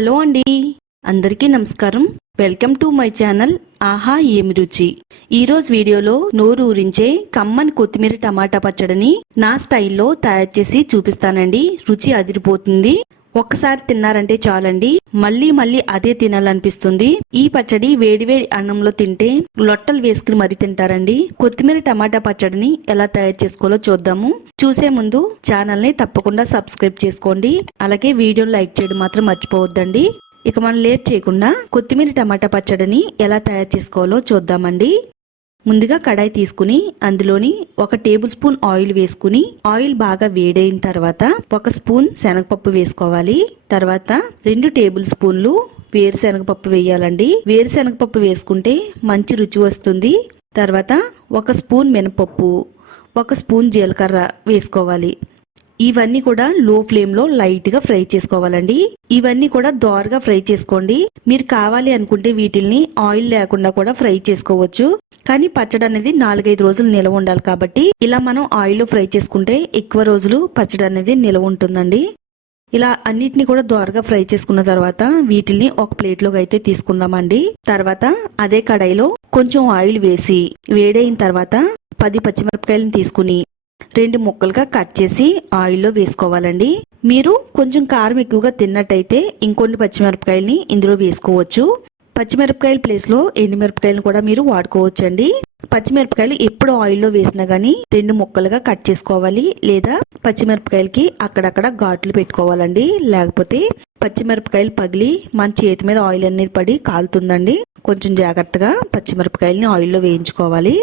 Hello అండి. అందరికీ నమస్కారం. వెల్కమ్ టు మై ఛానల్ ఆహా ఏమి రుచి. ఈరోజు వీడియోలో నోరు ఊరించే కమ్మని కొత్తిమీర టమాటా పచ్చడిని నా స్టైల్లో తయారు చేసి చూపిస్తానండి. రుచి అదిరిపోతుంది. ఒక్కసారి తిన్నారంటే చాలండి. మళ్ళీ మళ్ళీ అదే తినాలనిపిస్తుంది. ఈ పచ్చడి వేడివేడి అన్నంలో తింటే లొట్టలు వేసుకుని మరీ తింటారండి. కొత్తిమీర టమాటా పచ్చడిని ఎలా తయారు చేసుకోవాలో చూద్దాము. చూసే ముందు ఛానల్ని తప్పకుండా సబ్స్క్రైబ్ చేసుకోండి. అలాగే వీడియోని లైక్ చేయడం మాత్రం మర్చిపోవద్దండి. ఇక మనం లేట్ చేయకుండా కొత్తిమీర టమాటా పచ్చడిని ఎలా తయారు చేసుకోవాలో చూద్దామండి. ముందుగా కడాయి తీసుకుని అందులోని ఒక టేబుల్ స్పూన్ ఆయిల్ వేసుకుని ఆయిల్ బాగా వేడైన తర్వాత ఒక స్పూన్ శనగపప్పు వేసుకోవాలి. తర్వాత రెండు టేబుల్ స్పూన్లు వేరుశనగపప్పు వేయాలండి. వేరుశనగపప్పు వేసుకుంటే మంచి రుచి వస్తుంది. తర్వాత ఒక స్పూన్ మినపప్పు ఒక స్పూన్ జీలకర్ర వేసుకోవాలి. ఇవన్నీ కూడా లో ఫ్లేమ్లో లైట్గా ఫ్రై చేసుకోవాలండి. ఇవన్నీ కూడా దోరగా ఫ్రై చేసుకోండి. మీరు కావాలి అనుకుంటే వీటిల్ని ఆయిల్ లేకుండా కూడా ఫ్రై చేసుకోవచ్చు. కానీ పచ్చడి అనేది నాలుగైదు రోజులు నిలవ ఉండాలి కాబట్టి ఇలా మనం ఆయిల్లో ఫ్రై చేసుకుంటే ఎక్కువ రోజులు పచ్చడి అనేది నిలవ ఉంటుందండి. ఇలా అన్నిటిని కూడా దోరగా ఫ్రై చేసుకున్న తర్వాత వీటిల్ని ఒక ప్లేట్లోకి అయితే తీసుకుందామండి. తర్వాత అదే కడాయిలో కొంచెం ఆయిల్ వేసి వేడైన తర్వాత పది పచ్చిమిరపకాయలను తీసుకుని రెండు ముక్కలుగా కట్ చేసి ఆయిల్లో వేసుకోవాలండి. మీరు కొంచెం కారం ఎక్కువగా తిన్నట్టయితే ఇంకొన్ని పచ్చిమిరపకాయలని ఇందులో వేసుకోవచ్చు. పచ్చిమిరపకాయల ప్లేస్లో ఎండుమిరపకాయలను కూడా మీరు వాడుకోవచ్చండి. పచ్చిమిరపకాయలు ఎప్పుడు ఆయిల్లో వేసినా గానీ రెండు ముక్కలుగా కట్ చేసుకోవాలి లేదా పచ్చిమిరపకాయలకి అక్కడక్కడ ఘాట్లు పెట్టుకోవాలండి. లేకపోతే పచ్చిమిరపకాయలు పగిలి మన చేతి మీద ఆయిల్ అనేది పడి కాలుతుందండి. కొంచెం జాగ్రత్తగా పచ్చిమిరపకాయలని ఆయిల్లో వేయించుకోవాలి.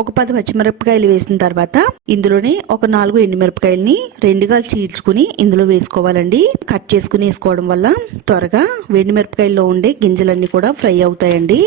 ఒక పది పచ్చిమిరపకాయలు వేసిన తర్వాత ఇందులోనే ఒక నాలుగు ఎండుమిరపకాయలని రెండుగా చీల్చుకుని ఇందులో వేసుకోవాలండి. కట్ చేసుకుని వేసుకోవడం వల్ల త్వరగా వెండిమిరపకాయల్లో ఉండే గింజలన్నీ కూడా ఫ్రై అవుతాయండి.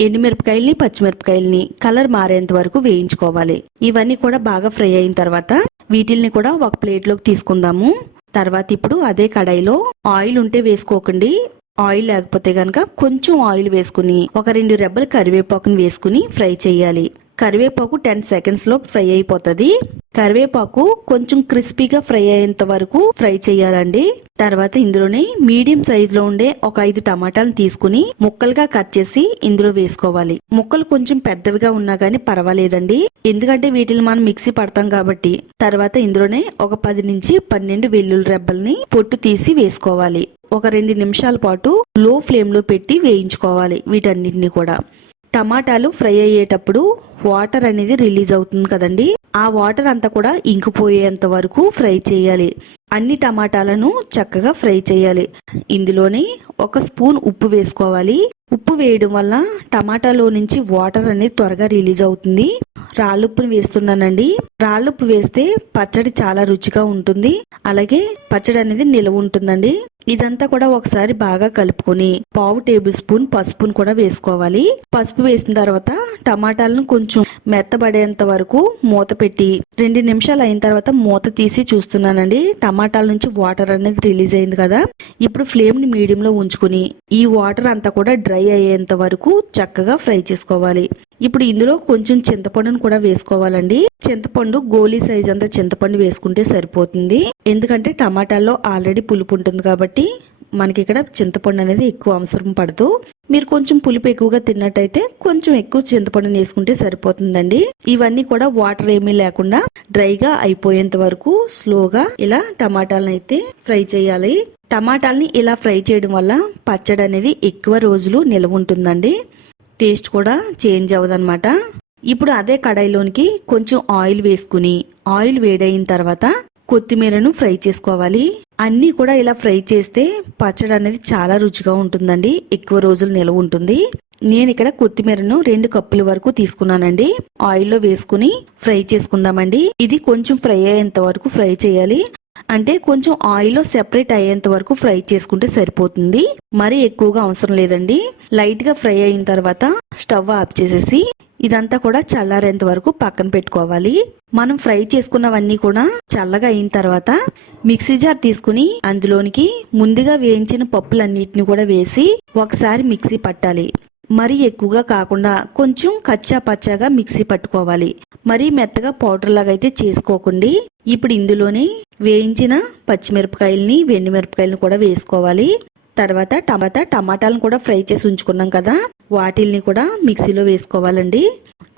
ఎండుమిరపకాయల్ని పచ్చిమిరపకాయల్ని కలర్ మారేంత వరకు వేయించుకోవాలి. ఇవన్నీ కూడా బాగా ఫ్రై అయిన తర్వాత వీటిల్ని కూడా ఒక ప్లేట్లోకి తీసుకుందాము. తర్వాత ఇప్పుడు అదే కడాయిలో ఆయిల్ ఉంటే వేసుకోకండి. ఆయిల్ లేకపోతే గనక కొంచెం ఆయిల్ వేసుకుని ఒక రెండు రెబ్బలు కరివేపాకుని వేసుకుని ఫ్రై చేయాలి. కరివేపాకు టెన్ సెకండ్స్లో ఫ్రై అయిపోతుంది. కరివేపాకు కొంచెం క్రిస్పీగా ఫ్రై అయ్యేంత వరకు ఫ్రై చేయాలండి. తర్వాత ఇందులోనే మీడియం సైజ్లో ఉండే ఒక ఐదు టమాటాలు తీసుకుని ముక్కలుగా కట్ చేసి ఇందులో వేసుకోవాలి. ముక్కలు కొంచెం పెద్దవిగా ఉన్నా గానీ పర్వాలేదండి. ఎందుకంటే వీటిని మనం మిక్సీ పడతాం కాబట్టి. తర్వాత ఇందులోనే ఒక పది నుంచి పన్నెండు వెల్లుల్లి రెబ్బల్ని పొట్టు తీసి వేసుకోవాలి. ఒక రెండు నిమిషాల పాటు లో ఫ్లేమ్లో పెట్టి వేయించుకోవాలి వీటన్నిటిని కూడా. టమాటాలు ఫ్రై అయ్యేటప్పుడు వాటర్ అనేది రిలీజ్ అవుతుంది కదండి. ఆ వాటర్ అంతా కూడా ఇంకిపోయేంత వరకు ఫ్రై చేయాలి. అన్ని టమాటాలను చక్కగా ఫ్రై చేయాలి. ఇందులోనే ఒక స్పూన్ ఉప్పు వేసుకోవాలి. ఉప్పు వేయడం వల్ల టమాటాలో నుంచి వాటర్ అనేది త్వరగా రిలీజ్ అవుతుంది. రాళ్ళుప్పుని వేస్తున్నానండి. రాళ్ళుప్పు వేస్తే పచ్చడి చాలా రుచిగా ఉంటుంది. అలాగే పచ్చడి అనేది నిలవ ఉంటుందండి. ఇదంతా కూడా ఒకసారి బాగా కలుపుకొని పావు టేబుల్ స్పూన్ పసుపును కూడా వేసుకోవాలి. పసుపు వేసిన తర్వాత టమాటాలను కొంచెం మెత్తబడేంత వరకు మూత పెట్టి రెండు నిమిషాలు అయిన తర్వాత మూత తీసి చూస్తున్నానండి. టమాటాల నుంచి వాటర్ అనేది రిలీజ్ అయింది కదా. ఇప్పుడు ఫ్లేమ్ని మీడియంలో ఉంచుకుని ఈ వాటర్ అంతా కూడా డ్రై అయ్యేంత వరకు చక్కగా ఫ్రై చేసుకోవాలి. ఇప్పుడు ఇందులో కొంచెం చింతపండును కూడా వేసుకోవాలండి. చింతపండు గోలీ సైజ్ అంతా చింతపండు వేసుకుంటే సరిపోతుంది. ఎందుకంటే టమాటాల్లో ఆల్రెడీ పులుపు ఉంటుంది కాబట్టి మనకి ఇక్కడ చింతపండు అనేది ఎక్కువ అవసరం పడుతూ మీరు కొంచెం పులుపు ఎక్కువగా తిన్నట్టయితే కొంచెం ఎక్కువ చింతపండుని వేసుకుంటే సరిపోతుందండి. ఇవన్నీ కూడా వాటర్ ఏమీ లేకుండా డ్రైగా అయిపోయేంత వరకు స్లోగా ఇలా టమాటాలను అయితే ఫ్రై చేయాలి. టమాటాలని ఇలా ఫ్రై చేయడం వల్ల పచ్చడి అనేది ఎక్కువ రోజులు నిల్వ ఉంటుందండి. టేస్ట్ కూడా చేంజ్ అవ్వదన్నమాట. ఇప్పుడు అదే కడాయిలోనికి కొంచెం ఆయిల్ వేసుకుని ఆయిల్ వేడైన తర్వాత కొత్తిమీరను ఫ్రై చేసుకోవాలి. అన్నీ కూడా ఇలా ఫ్రై చేస్తే పచ్చడి అనేది చాలా రుచిగా ఉంటుందండి. ఎక్కువ రోజులు నిలవ ఉంటుంది. నేను ఇక్కడ కొత్తిమీరను రెండు కప్పుల వరకు తీసుకున్నానండి. ఆయిల్లో వేసుకుని ఫ్రై చేసుకుందామండి. ఇది కొంచెం ఫ్రై అయ్యేంత వరకు ఫ్రై చేయాలి. అంటే కొంచెం ఆయిల్ సెపరేట్ అయ్యేంత వరకు ఫ్రై చేసుకుంటే సరిపోతుంది. మరీ ఎక్కువగా అవసరం లేదండి. లైట్గా ఫ్రై అయిన తర్వాత స్టవ్ ఆఫ్ చేసేసి ఇదంతా కూడా చల్లారేంత వరకు పక్కన పెట్టుకోవాలి. మనం ఫ్రై చేసుకున్నవన్నీ కూడా చల్లగా అయిన తర్వాత మిక్సీ జార్ తీసుకుని అందులోనికి ముందుగా వేయించిన పప్పులన్నిటిని కూడా వేసి ఒకసారి మిక్సీ పట్టాలి. మరీ ఎక్కువగా కాకుండా కొంచెం కచ్చా పచ్చాగా మిక్సీ పట్టుకోవాలి. మరీ మెత్తగా పౌడర్ లాగా అయితే చేసుకోకండి. ఇప్పుడు ఇందులోనే వేయించిన పచ్చిమిరపకాయల్ని వెండి మిరపకాయలను కూడా వేసుకోవాలి. తర్వాత టమాటా టమాటాలను కూడా ఫ్రై చేసి ఉంచుకున్నాం కదా వాటిల్ని కూడా మిక్సీలో వేసుకోవాలండి.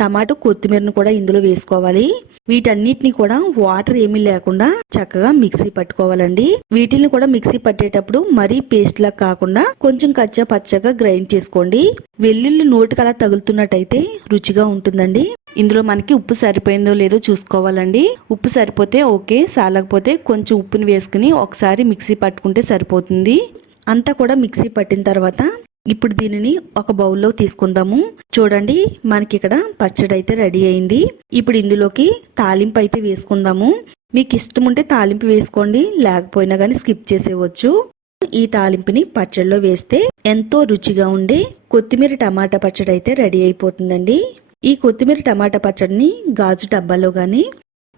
టమాటో కొత్తిమీరను కూడా ఇందులో వేసుకోవాలి. వీటన్నిటిని కూడా వాటర్ ఏమీ లేకుండా చక్కగా మిక్సీ పట్టుకోవాలండి. వీటిని కూడా మిక్సీ పట్టేటప్పుడు మరీ పేస్ట్ లా కాకుండా కొంచెం కచ్చా పచ్చగా గ్రైండ్ చేసుకోండి. వెల్లుల్లి నోటికి అలా తగులుతున్నట్టయితే రుచిగా ఉంటుందండి. ఇందులో మనకి ఉప్పు సరిపోయిందో లేదో చూసుకోవాలండి. ఉప్పు సరిపోతే ఓకే సాలకపోతే కొంచెం ఉప్పుని వేసుకుని ఒకసారి మిక్సీ పట్టుకుంటే సరిపోతుంది. అంతా కూడా మిక్సీ పట్టిన తర్వాత ఇప్పుడు దీనిని ఒక బౌల్లో తీసుకుందాము. చూడండి మనకి ఇక్కడ పచ్చడి అయితే రెడీ అయింది. ఇప్పుడు ఇందులోకి తాలింపు అయితే వేసుకుందాము. మీకు ఇష్టం ఉంటే తాలింపు వేసుకోండి లేకపోయినా కానీ స్కిప్ చేసేవచ్చు ఈ తాలింపుని పచ్చడిలో వేస్తే ఎంతో రుచిగా ఉండే కొత్తిమీర టమాటా పచ్చడి అయితే రెడీ అయిపోతుందండి. ఈ కొత్తిమీర టమాటా పచ్చడిని గాజు డబ్బాలో కానీ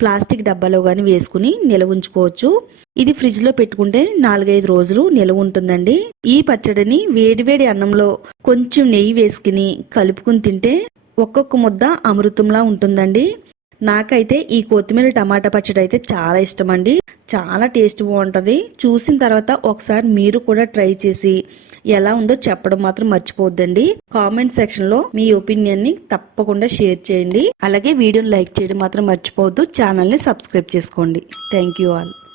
ప్లాస్టిక్ డబ్బాలో కానీ వేసుకుని నిల్వ ఉంచుకోవచ్చు. ఇది ఫ్రిడ్జ్లో పెట్టుకుంటే నాలుగైదు రోజులు నిల్వ ఉంటుందండి. ఈ పచ్చడిని వేడివేడి అన్నంలో కొంచెం నెయ్యి వేసుకుని కలుపుకుని తింటే ఒక్కొక్క ముద్ద అమృతంలా ఉంటుందండి. నాకైతే ఈ కొత్తిమీర టమాటా పచ్చడి అయితే చాలా ఇష్టం అండి చాలా టేస్ట్ బాగుంటుంది. చూసిన తర్వాత ఒకసారి మీరు కూడా ట్రై చేసి ఎలా ఉందో చెప్పడం మాత్రం మర్చిపోవద్దండి. కామెంట్ సెక్షన్లో మీ ఒపీనియన్ని తప్పకుండా షేర్ చేయండి. అలాగే వీడియోని లైక్ చేయడం మాత్రం మర్చిపోవద్దు. ఛానల్ని సబ్స్క్రైబ్ చేసుకోండి. Thank you all.